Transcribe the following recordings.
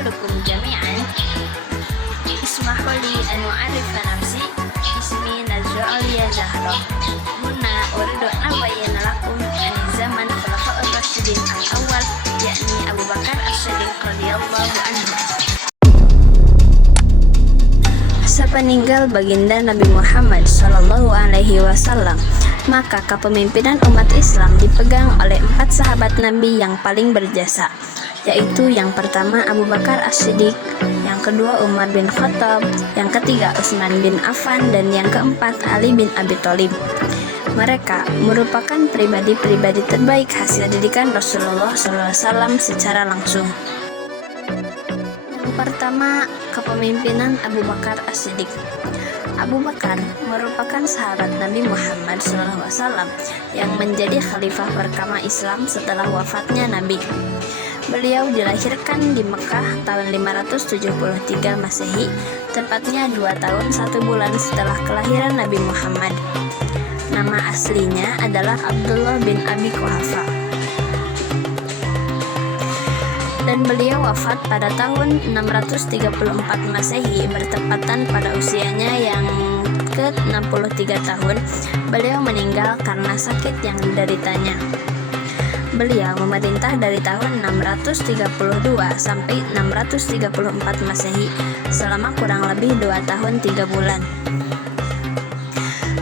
as'alukum jami'an ismahuli an u'arifa nafsi ismi Najwa Aulia Zahra huna uridu an abayyana lakum an zaman khulafa'ur rasyidin al-awwal yakni Abu Bakar As-Siddiq radhiyallahu anhu. Sepeninggal baginda Nabi Muhammad Shallallahu Alaihi Wasallam, maka kepemimpinan umat Islam dipegang oleh 4 sahabat Nabi yang paling berjasa, yaitu yang pertama Abu Bakar As-Siddiq, yang kedua Umar bin Khattab, yang ketiga Utsman bin Affan, dan yang keempat Ali bin Abi Thalib. Mereka merupakan pribadi-pribadi terbaik hasil didikan Rasulullah SAW secara langsung. Pertama, kepemimpinan Abu Bakar As-Siddiq. Abu Bakar merupakan sahabat Nabi Muhammad SAW yang menjadi khalifah pertama Islam setelah wafatnya Nabi. Beliau dilahirkan di Mekah tahun 573 Masehi, tepatnya 2 tahun 1 bulan setelah kelahiran Nabi Muhammad. Nama aslinya adalah Abdullah bin Abi Quhafa, dan beliau wafat pada tahun 634 Masehi, bertepatan pada usianya yang ke-63 tahun. Beliau meninggal karena sakit yang dideritanya. Beliau memerintah dari tahun 632 sampai 634 Masehi selama kurang lebih 2 tahun 3 bulan.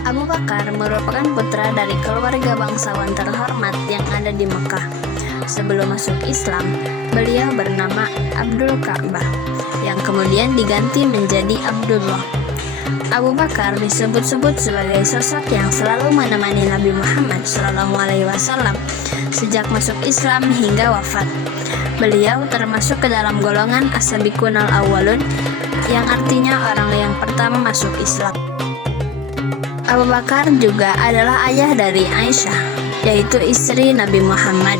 Abu Bakar merupakan putra dari keluarga bangsawan terhormat yang ada di Mekah. Sebelum masuk Islam, beliau bernama Abdul Ka'bah, yang kemudian diganti menjadi Abdullah. Abu Bakar disebut-sebut sebagai sosok yang selalu menemani Nabi Muhammad SAW sejak masuk Islam hingga wafat. Beliau termasuk ke dalam golongan as-sabiqun al-awwalun, yang artinya orang yang pertama masuk Islam. Abu Bakar juga adalah ayah dari Aisyah, yaitu istri Nabi Muhammad.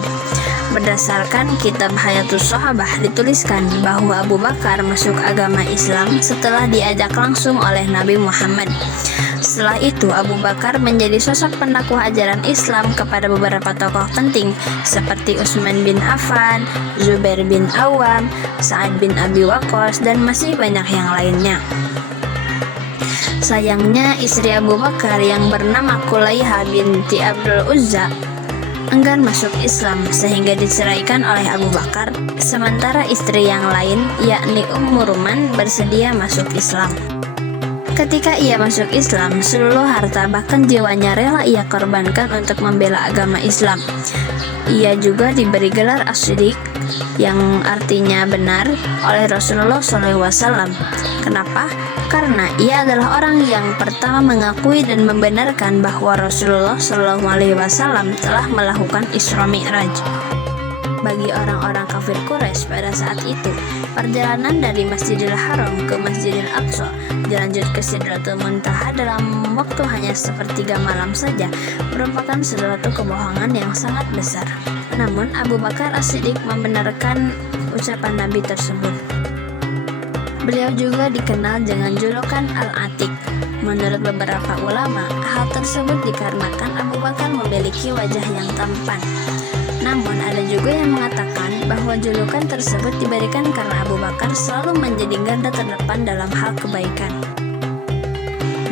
Berdasarkan kitab Hayatus Sahabah dituliskan bahwa Abu Bakar masuk agama Islam setelah diajak langsung oleh Nabi Muhammad. Setelah itu Abu Bakar menjadi sosok pendakwah ajaran Islam kepada beberapa tokoh penting seperti Utsman bin Affan, Zubair bin Awam, Sa'ad bin Abi Waqqas, dan masih banyak yang lainnya. Sayangnya istri Abu Bakar yang bernama Kulaiha binti Abdul Uzza enggan masuk Islam sehingga diceraikan oleh Abu Bakar, sementara istri yang lain yakni Ummu Ruman bersedia masuk Islam. Ketika ia masuk Islam, seluruh harta bahkan jiwanya rela ia korbankan untuk membela agama Islam. Ia juga diberi gelar As-Siddiq yang artinya benar oleh Rasulullah SAW. Kenapa? Karena ia adalah orang yang pertama mengakui dan membenarkan bahwa Rasulullah SAW telah melakukan Isra Mi'raj. Bagi orang-orang kafir Quraisy pada saat itu, perjalanan dari Masjidil Haram ke Masjidil Aqsa dilanjut ke Sidratul Muntaha dalam waktu hanya sepertiga malam saja merupakan suatu kebohongan yang sangat besar. Namun Abu Bakar As-Siddiq membenarkan ucapan Nabi tersebut. Beliau juga dikenal dengan julukan Al-Atiq. Menurut beberapa ulama, hal tersebut dikarenakan Abu Bakar memiliki wajah yang tampan. Namun ada juga yang mengatakan bahwa julukan tersebut diberikan karena Abu Bakar selalu menjadi garda terdepan dalam hal kebaikan.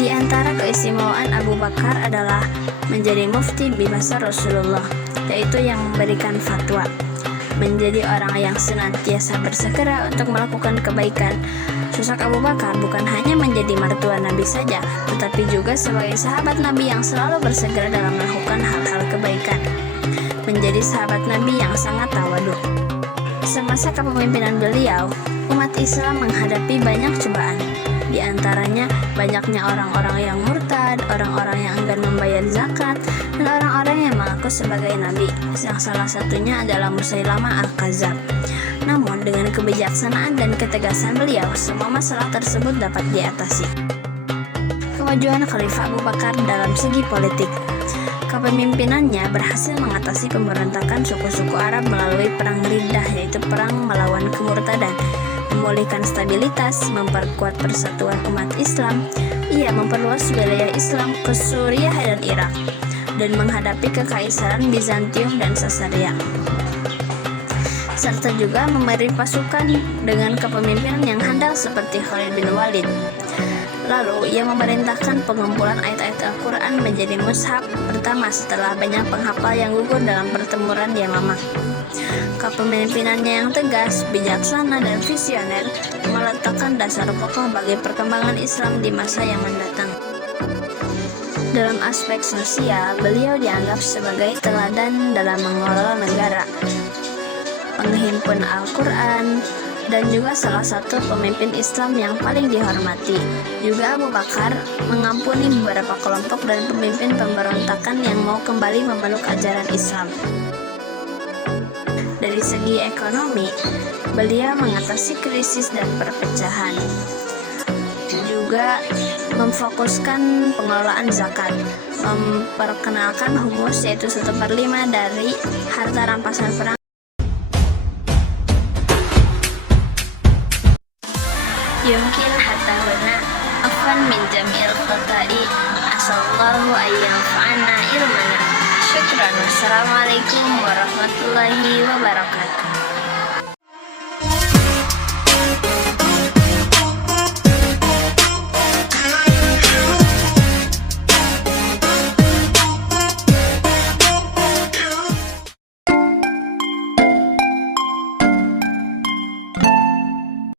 Di antara keistimewaan Abu Bakar adalah menjadi mufti di masa Rasulullah, yaitu yang memberikan fatwa. Menjadi orang yang senantiasa bersegera untuk melakukan kebaikan. Sosok Abu Bakar bukan hanya menjadi mertua Nabi saja, tetapi juga sebagai sahabat Nabi yang selalu bersegera dalam melakukan hal-hal kebaikan. Menjadi sahabat Nabi yang sangat tawadu. Semasa kepemimpinan beliau, umat Islam menghadapi banyak cobaan. Di antaranya banyaknya orang-orang yang murtad, orang-orang yang enggan membayar zakat, dan orang-orang yang mengaku sebagai nabi, yang salah satunya adalah Musailamah Al-Kadzdzab. Namun dengan kebijaksanaan dan ketegasan beliau, semua masalah tersebut dapat diatasi. Kemajuan Khalifah Abu Bakar dalam segi politik. Kepemimpinannya berhasil mengatasi pemberontakan suku-suku Arab melalui perang Riddah, yaitu perang melawan kemurtadan, memulihkan stabilitas, memperkuat persatuan umat Islam. Ia memperluas wilayah Islam ke Suriah dan Irak, dan menghadapi kekaisaran Bizantium dan Caesarea. serta juga memberi pasukan dengan kepemimpinan yang handal seperti Khalid bin Walid. Lalu, ia memerintahkan pengumpulan ayat-ayat Al-Quran menjadi mushaf pertama setelah banyak penghafal yang gugur dalam pertempuran Yamamah. Kepemimpinannya yang tegas, bijaksana, dan visioner meletakkan dasar kokoh bagi perkembangan Islam di masa yang mendatang. Dalam aspek sosial, beliau dianggap sebagai teladan dalam mengelola negara, penghimpun Al-Quran, dan juga salah satu pemimpin Islam yang paling dihormati. Juga Abu Bakar mengampuni beberapa kelompok dan pemimpin pemberontakan yang mau kembali memeluk ajaran Islam. Dari segi ekonomi, beliau mengatasi krisis dan perpecahan. Juga memfokuskan pengelolaan zakat, memperkenalkan humus yaitu 1/5 dari harta rampasan perang. Yumkin hatta huna afwan min jamil khata'i asallahu ayyanfa'ana ilmana. Syukran. Wassalamualaikum warahmatullahi wabarakatuh.